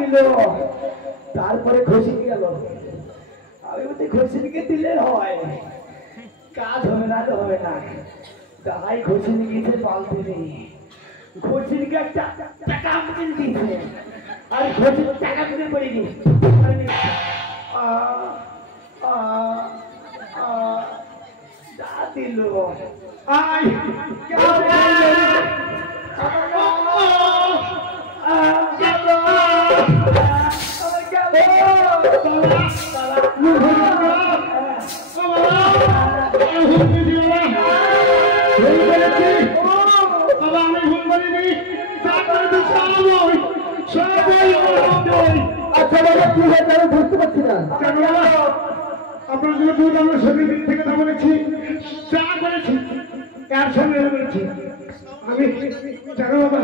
দিল তারপরে ঘষে গেল। আমি বলছি ঘষিনিকে দিলে হয়, কাজ হবে না তো হবে না। তাই ঘষিনি গিয়েছে পাল্টে নেই, ঘষিনিকে একটা টাকা মুখে দিয়েছে আর ঘষিনি টাকা মুখে পড়েনি। যা দিল আয় বুঝতে পারছি না আপনার জন্য দুধ আমরা শরীর দিক থেকে বলেছি, চা করেছি, তার সঙ্গে বলেছি আমি জানো বাবা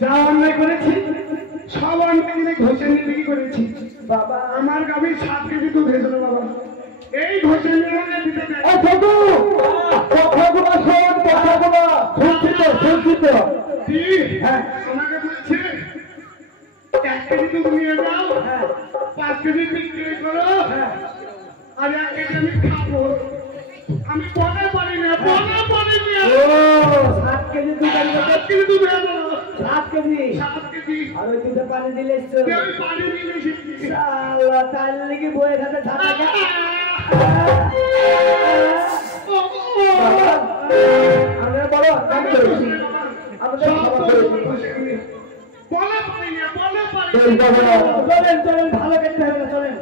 যা অন্যায় করেছি সব অন্যায় কিনে ঘষে নিয়ে করেছি বাবা। আমার গাভীর 7 কেজি দুধ হয়েছিল বাবা, এই ঘষে নিয়ে দিতে আমাকে বলছে 1 কেজি দুধ নিয়ে যাও, 5 কেজি বিক্রি করো, আর 1 কেজি আমি খাবো। আমি বলে পারি না 7 কেজি দুধ 7 কেজি দুধ হয়ে গেল, 7 কেজি আর ওই দুধে পানি দিলে পানি দিলে তার লেগে বয়ে খাতে ছাড়া আমরা বলো আমি করেছি আমাদের চলেন ভালো খেতে হবে চলেন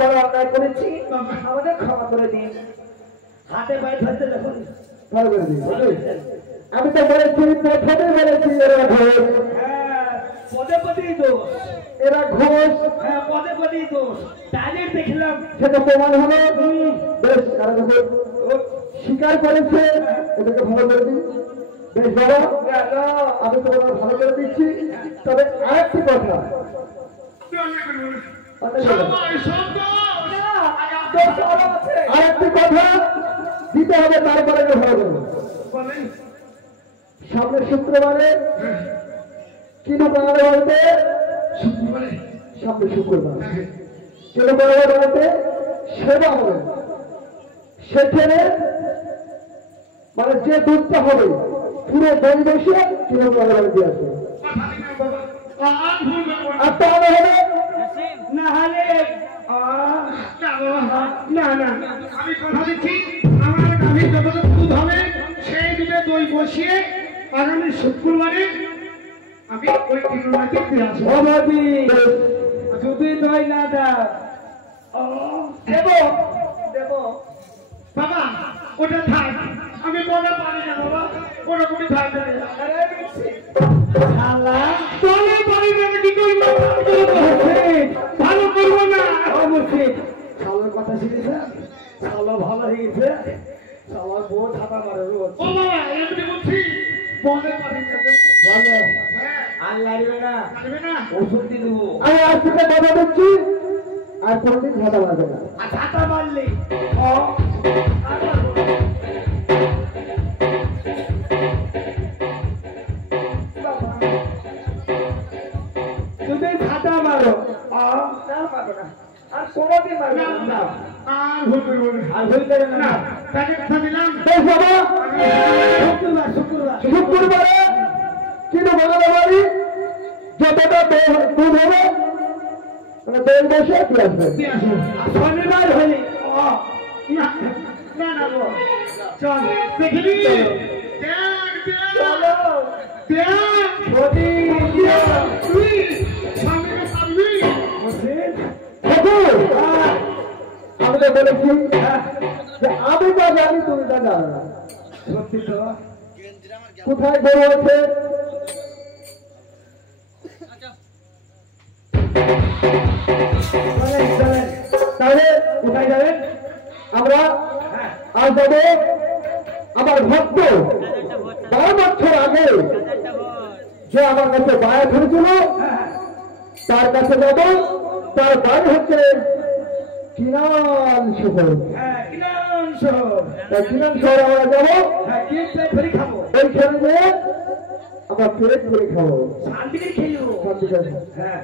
বড় অন্যায় করেছি আমাদের ক্ষমা করে দিন। হাতে পায়ে ধরতে দেখুন ভালো করে দিন। আমি তো বলেছি প্রথমে বলেছি এরা ঘোষ, পদে পদেই দোষ, এরা ঘোষ, পদে পদেই দোষ। ডাইরেক্ট দেখলাম সেটা প্রমাণ হলো। বেশ কারো কাছে স্বীকার করেছে, এটাকে ভালো করে দিন। বেশ বাবা আমি তোমাকে ভালো করে দিচ্ছি। তবে আরেকটি কথা আরেকটি কথা দিতে হবে, তারপরে ভালো করবো। সামনে শুক্রবারে কিনো বাংলা বাড়িতে সামনে শুক্রবার কিনো বাংলা বাড়িতে সেবা হবে, সেখানে মানে যে দুধটা হবে পুরো দই বসে কিনো বাংলা বাড়ি দিয়ে আসবে। আর তাহলে হবে না হলে না না আমি কথা দিচ্ছি আমার গাভীর যতটুকু দুধ হবে সেই দুধে দই বসিয়ে আগামী শুক্রবারে আমি ওই কিলোটাকে দিয়ে আসবো। যদি দই না দাও দেব দেব বাবা, ওটা থাক, আমি বলে পারি না বাবা, ওরকমই থাকবে। বলে পারি না কি করবো, ভালো করবো না। শালার কথা শিখেছে, শালা ভালো হয়ে গেছে, শালার বউ ধাপা মারে রোজ। ও বাবা এমনি বলছি বলে পারি না বলে আর লাগবে না ওষুধ দিয়ে দেবো। আমি আজ থেকে কথা দিচ্ছি আর কোনদিন ঝাঁটা মারবে না। আর ঝাঁটা মারলি তুমি ঝাঁটা মারো মারবে না আর কোনোদিন মারবে না। আর ভুল করবো না, আর ভুল করে না। তাকে কথা দিলাম। শুক্রবারে কিন্তু বাংলা বাড়ি যতটা দুধ হবে মানে দই বসে দিয়ে আসবে। শনিবার হলে না না না চল দেখলি আমি তো বলেছি যে আমি তো জানি তুমি তা জানো না। সত্যি তো কোথায় গরু আছে তাহলে কোথায় যাবেন? আমরা আজ যাবো আমার ভক্ত 12 বছর আগে যে আমার কাছে বায়া ধরেছিল তার কাছে যাব। তার বাড়ি হচ্ছে কিনান শহর। কিনান শহর কিনান শহরে আমরা যাবো, খাবো ওইখানে আমার পেট ভরে খাবো শান্তি করে খেলো শান্তি করে। হ্যাঁ